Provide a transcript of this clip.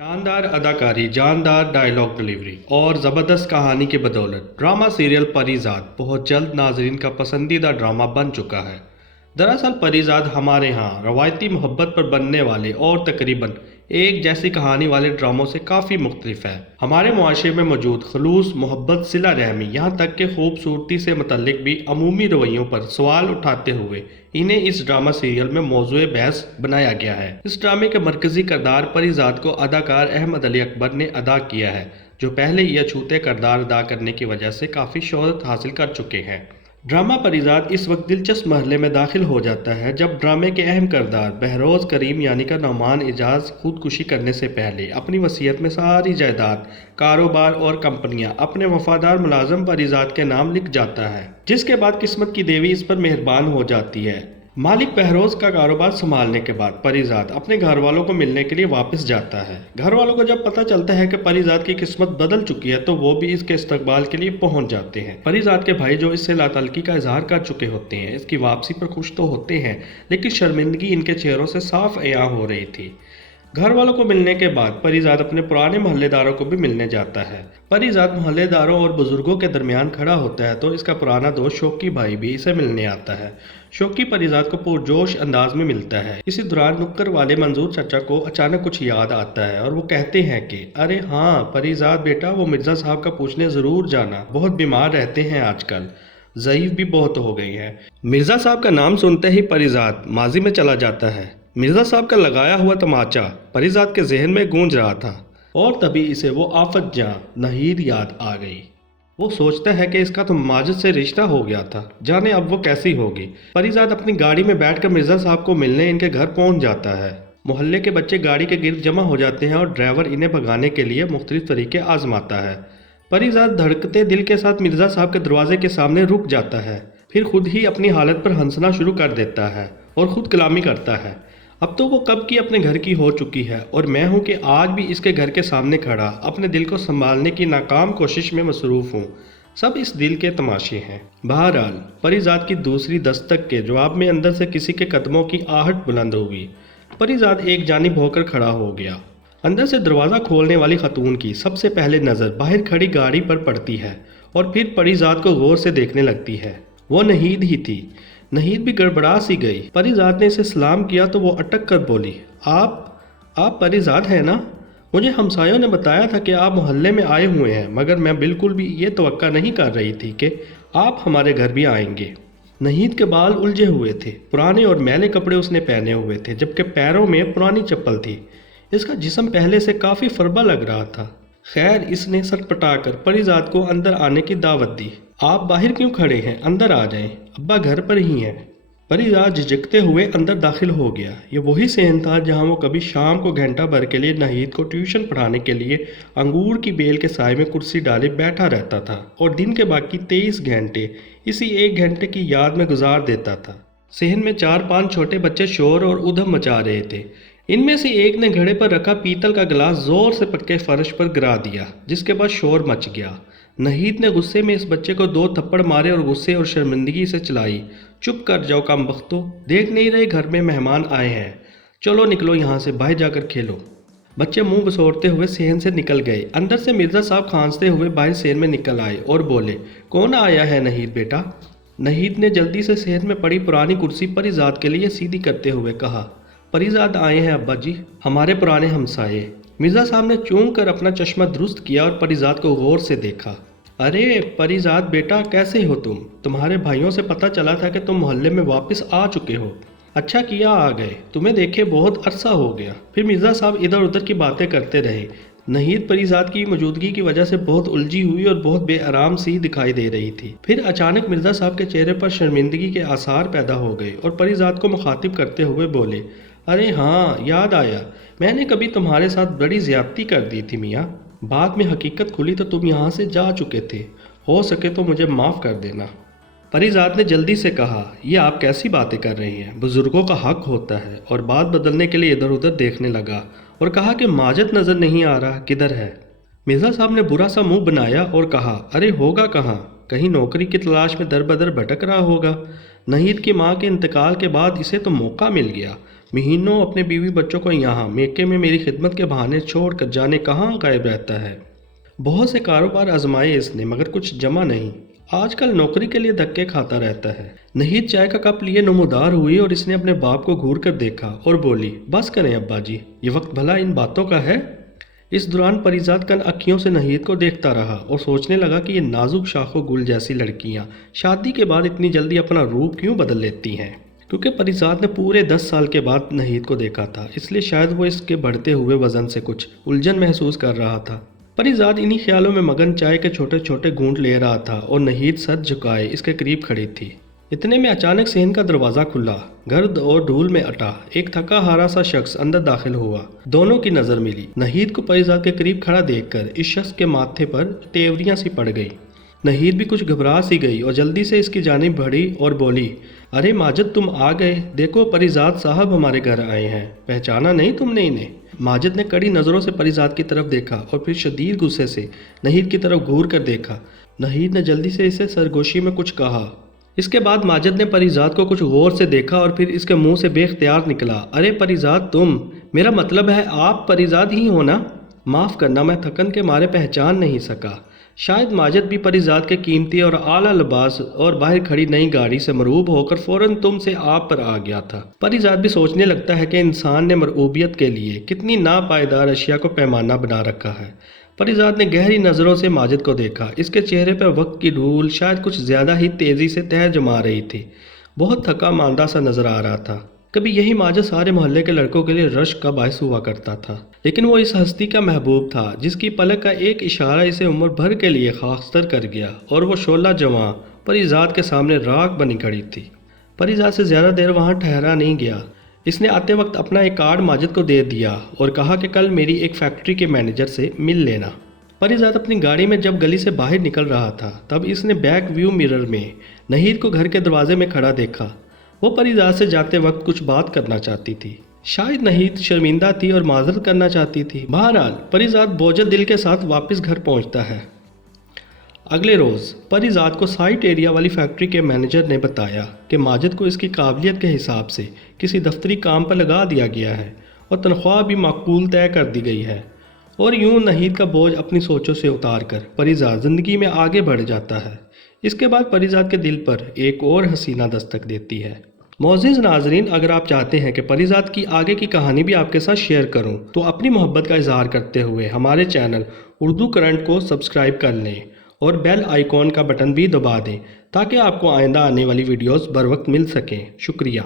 शानदार अदाकारी, जानदार डायलॉग डिलीवरी और ज़बरदस्त कहानी की बदौलत ड्रामा सीरियल परीज़ाद बहुत जल्द नाजरीन का पसंदीदा ड्रामा बन चुका है। दरअसल परीज़ाद हमारे यहाँ रवायती मोहब्बत पर बनने वाले और तकरीबन एक जैसी कहानी वाले ड्रामों से काफ़ी मुख्तलिफ है। हमारे मुआशरे में मौजूद खलूस, मोहब्बत, सिला रहमी, यहाँ तक कि खूबसूरती से मुतल्लिक भी अमूमी रवैयों पर सवाल उठाते हुए इन्हें इस ड्रामा सीरियल में मौजूए बहस बनाया गया है। इस ड्रामे के मरकजी किरदार परीज़ाद को अदाकार अहमद अली अकबर ने अदा किया है, जो पहले ही अछूते किरदार अदा करने की वजह से काफ़ी शोहरत हासिल कर चुके हैं। ड्रामा परीज़ाद इस वक्त दिलचस्प मरहले में दाखिल हो जाता है जब ड्रामे के अहम किरदार बहरोज़ करीम यानी का नौमान एजाज खुदकुशी करने से पहले अपनी वसीयत में सारी जायदाद, कारोबार और कंपनियां अपने वफादार मुलाजम परीज़ाद के नाम लिख जाता है, जिसके बाद किस्मत की देवी इस पर मेहरबान हो जाती है। मालिक बहरोज़ का कारोबार संभालने के बाद परीज़ाद अपने घर वालों को मिलने के लिए वापस जाता है। घर वालों को जब पता चलता है कि परीज़ाद की किस्मत बदल चुकी है तो वो भी इसके इस्तकबाल के लिए पहुंच जाते हैं। परीज़ाद के भाई जो इससे लातल्की का इजहार कर चुके होते हैं, इसकी वापसी पर खुश तो होते हैं, लेकिन शर्मिंदगी इनके चेहरों से साफ अयां हो रही थी। घर वालों को मिलने के बाद परीज़ाद अपने पुराने मोहल्लेदारों को भी मिलने जाता है। परीज़ाद मोहल्लेदारों और बुजुर्गों के दरमियान खड़ा होता है तो इसका पुराना दोस्त शौकी भाई भी इसे मिलने आता है। शौकी परीज़ाद को पुरजोश अंदाज में मिलता है। इसी दौरान नुक्कर वाले मंजूर चाचा को अचानक कुछ याद आता है और वो कहते हैं कि अरे हाँ परीज़ाद बेटा, वो मिर्ज़ा साहब का पूछने ज़रूर जाना, बहुत बीमार रहते हैं आजकल, ज़ईफ़ भी बहुत हो गई हैं। मिर्ज़ा साहब का नाम सुनते ही परीज़ाद माजी में चला जाता है। मिर्ज़ा साहब का लगाया हुआ तमाचा परीज़ाद के जहन में गूंज रहा था और तभी इसे वो आफत जां नहीद याद आ गई। वो सोचता है कि इसका तो माजिद से रिश्ता हो गया था, जाने अब वो कैसी होगी। परीज़ाद अपनी गाड़ी में बैठकर मिर्ज़ा साहब को मिलने इनके घर पहुंच जाता है। मोहल्ले के बच्चे गाड़ी के गिर्द जमा हो जाते हैं और ड्राइवर इन्हें भगाने के लिए मुख्तलिफ तरीके आजमाता है। परीज़ाद धड़कते दिल के साथ मिर्ज़ा साहब के दरवाजे के सामने रुक जाता है, फिर खुद ही अपनी हालत पर हंसना शुरू कर देता है और खुद कलामी करता है। अब तो वो कब की अपने घर की हो चुकी है और मैं हूँ कि आज भी इसके घर के सामने खड़ा अपने दिल को संभालने की नाकाम कोशिश में मसरूफ़ हूँ। सब इस दिल के तमाशे हैं। बहरहाल परीज़ाद की दूसरी दस्तक के जवाब में अंदर से किसी के कदमों की आहट बुलंद हुई। परीज़ाद एक जानिब होकर खड़ा हो गया। अंदर से दरवाज़ा खोलने वाली खातून की सबसे पहले नज़र बाहर खड़ी गाड़ी पर पड़ती है और फिर परीज़ाद को गौर से देखने लगती है। वो नहीद ही थी। नहीद भी गड़बड़ा सी गई। परीज़ाद ने इसे सलाम किया तो वो अटक कर बोली, आप परीज़ाद हैं ना? मुझे हमसायों ने बताया था कि आप मोहल्ले में आए हुए हैं, मगर मैं बिल्कुल भी ये तवक्का नहीं कर रही थी कि आप हमारे घर भी आएंगे। नहीद के बाल उलझे हुए थे, पुराने और मैले कपड़े उसने पहने हुए थे, जबकि पैरों में पुरानी चप्पल थी। इसका जिस्म पहले से काफ़ी फरबा लग रहा था। खैर, इसने सटपटाकर परीज़ाद को अंदर आने की दावत दी। आप बाहर क्यों खड़े हैं? अंदर आ जाएं, अब्बा घर पर ही हैं। परीज़ाद झिझकते हुए अंदर दाखिल हो गया। ये वही सहन था जहाँ वो कभी शाम को घंटा भर के लिए नहीद को ट्यूशन पढ़ाने के लिए अंगूर की बेल के साए में कुर्सी डाले बैठा रहता था और दिन के बाकी 23 घंटे इसी एक घंटे की याद में गुजार देता था। सहन में 4-5 छोटे बच्चे शोर और उधम मचा रहे थे। इनमें से एक ने घड़े पर रखा पीतल का गिलास जोर से पक्के फर्श पर गिरा दिया, जिसके बाद शोर मच गया। नहीद ने गुस्से में इस बच्चे को 2 थप्पड़ मारे और गुस्से और शर्मिंदगी से चिल्लाई, चुप कर जाओ कम बख्तो, देख नहीं रहे घर में मेहमान आए हैं, चलो निकलो यहाँ से, बाहर जाकर खेलो। बच्चे मुंह बसोड़ते हुए सेहन से निकल गए। अंदर से मिर्ज़ा साहब खांसते हुए बाहर सेहन में निकल आए और बोले, कौन आया है नहीद बेटा? नहीद ने जल्दी से सेहन में पड़ी पुरानी कुर्सी परीज़ाद के लिए सीधी करते हुए कहा, परीज़ाद आए हैं अब्बा जी, हमारे पुराने हमसाये। मिर्ज़ा साहब ने चूम कर अपना चश्मा दुरुस्त किया और परीज़ाद को गौर से देखा। अरे परीज़ाद बेटा, कैसे हो तुम? तुम्हारे भाइयों से पता चला था कि तुम मोहल्ले में वापस आ चुके हो। अच्छा किया आ गए, तुम्हें देखे बहुत अरसा हो गया। फिर मिर्ज़ा साहब इधर उधर की बातें करते रहे। नहीद परीज़ाद की मौजूदगी की वजह से बहुत उलझी हुई और बहुत बेआराम सी दिखाई दे रही थी। फिर अचानक मिर्ज़ा साहब के चेहरे पर शर्मिंदगी के आसार पैदा हो गए और परीज़ाद को मुखातिब करते हुए बोले, अरे हाँ, याद आया, मैंने कभी तुम्हारे साथ बड़ी ज़्यादती कर दी थी मियाँ। बाद में हकीकत खुली तो तुम यहाँ से जा चुके थे। हो सके तो मुझे माफ़ कर देना। परीज़ाद ने जल्दी से कहा, ये आप कैसी बातें कर रही हैं? बुज़ुर्गों का हक होता है। और बात बदलने के लिए इधर उधर देखने लगा और कहा कि माजिद नज़र नहीं आ रहा, किधर है? मिर्ज़ा साहब ने बुरा सा मुंह बनाया और कहा, अरे होगा कहाँ, कहीं नौकरी की तलाश में दर बदर भटक रहा होगा। नहीद की माँ के इंतकाल के बाद इसे तो मौका मिल गया। مہینوں اپنے بیوی بچوں کو یہاں میکے میں میری خدمت کے بہانے چھوڑ کر جانے کہاں غائب رہتا ہے۔ بہت سے کاروبار آزمائے اس نے مگر کچھ جمع نہیں۔ آج کل نوکری کے لیے دھکے کھاتا رہتا ہے۔ نہید چائے کا کپ لیے نمودار ہوئی اور اس نے اپنے باپ کو گھور کر دیکھا اور بولی، بس کریں ابا جی، یہ وقت بھلا ان باتوں کا ہے؟ اس دوران پریزاد کن اکھیوں سے نہید کو دیکھتا رہا اور سوچنے لگا کہ یہ نازک شاخ و گل جیسی لڑکیاں شادی کے بعد اتنی جلدی اپنا روپ کیوں بدل لیتی ہیں؟ کیونکہ پریزاد نے پورے 10 سال کے بعد نہید کو دیکھا تھا، اس لیے شاید وہ اس کے بڑھتے ہوئے وزن سے کچھ الجھن محسوس کر رہا تھا۔ پریزاد انہی خیالوں میں مگن چائے کے چھوٹے چھوٹے گھونٹ لے رہا تھا اور نہید سر جھکائے اس کے قریب کھڑی تھی۔ اتنے میں اچانک صحن کا دروازہ کھلا، گرد اور دھول میں اٹا ایک تھکا ہارا سا شخص اندر داخل ہوا۔ دونوں کی نظر ملی۔ نہید کو پریزاد کے قریب کھڑا دیکھ کر اس شخص کے ماتھے پر تیوریاں سی پڑ گئی۔ نہید بھی کچھ گھبرا سی گئی اور جلدی سے اس کی جانب بڑھی اور بولی، ارے ماجد تم آ گئے، دیکھو پریزاد صاحب ہمارے گھر آئے ہیں، پہچانا نہیں تم نے انہیں؟ ماجد نے کڑی نظروں سے پریزاد کی طرف دیکھا اور پھر شدید غصے سے نہید کی طرف گھور کر دیکھا۔ نہید نے جلدی سے اسے سرگوشی میں کچھ کہا۔ اس کے بعد ماجد نے پریزاد کو کچھ غور سے دیکھا اور پھر اس کے منہ سے بے اختیار نکلا، ارے پریزاد تم، میرا مطلب ہے آپ پریزاد ہی ہو نا؟ معاف کرنا، میں تھکن کے مارے پہچان نہیں سکا۔ شاید ماجد بھی پریزاد کے قیمتی اور اعلیٰ لباس اور باہر کھڑی نئی گاڑی سے مرعوب ہو کر فوراً تم سے آپ پر آ گیا تھا۔ پریزاد بھی سوچنے لگتا ہے کہ انسان نے مرعوبیت کے لیے کتنی ناپائیدار اشیاء کو پیمانہ بنا رکھا ہے۔ پریزاد نے گہری نظروں سے ماجد کو دیکھا۔ اس کے چہرے پر وقت کی دھول شاید کچھ زیادہ ہی تیزی سے تہہ جما رہی تھی۔ بہت تھکا ماندہ سا نظر آ رہا تھا۔ کبھی یہی ماجد سارے محلے کے لڑکوں کے لیے رشک کا باعث ہوا کرتا تھا، لیکن وہ اس ہستی کا محبوب تھا جس کی پلک کا ایک اشارہ اسے عمر بھر کے لیے خاکستر کر گیا، اور وہ شعلہ جواں پریزاد کے سامنے راکھ بنی کھڑی تھی۔ پریزاد سے زیادہ دیر وہاں ٹھہرا نہیں گیا۔ اس نے آتے وقت اپنا ایک کارڈ ماجد کو دے دیا اور کہا کہ کل میری ایک فیکٹری کے مینیجر سے مل لینا۔ پریزاد اپنی گاڑی میں جب گلی سے باہر نکل رہا تھا تب اس نے بیک ویو مرر میں نہید کو گھر کے دروازے میں کھڑا دیکھا۔ وہ پریزاد سے جاتے وقت کچھ بات کرنا چاہتی تھی۔ شاید نہید شرمندہ تھی اور معذرت کرنا چاہتی تھی۔ بہرحال پریزاد بوجھل دل کے ساتھ واپس گھر پہنچتا ہے۔ اگلے روز پریزاد کو سائٹ ایریا والی فیکٹری کے مینیجر نے بتایا کہ ماجد کو اس کی قابلیت کے حساب سے کسی دفتری کام پر لگا دیا گیا ہے اور تنخواہ بھی معقول طے کر دی گئی ہے، اور یوں نہید کا بوجھ اپنی سوچوں سے اتار کر پریزاد زندگی میں آگے بڑھ جاتا ہے۔ اس کے بعد پریزاد کے دل پر ایک اور حسینہ دستک دیتی ہے۔ معزز ناظرین، اگر آپ چاہتے ہیں کہ پریزاد کی آگے کی کہانی بھی آپ کے ساتھ شیئر کروں تو اپنی محبت کا اظہار کرتے ہوئے ہمارے چینل اردو کرنٹ کو سبسکرائب کر لیں اور بیل آئیکن کا بٹن بھی دبا دیں تاکہ آپ کو آئندہ آنے والی ویڈیوز بر وقت مل سکیں۔ شکریہ۔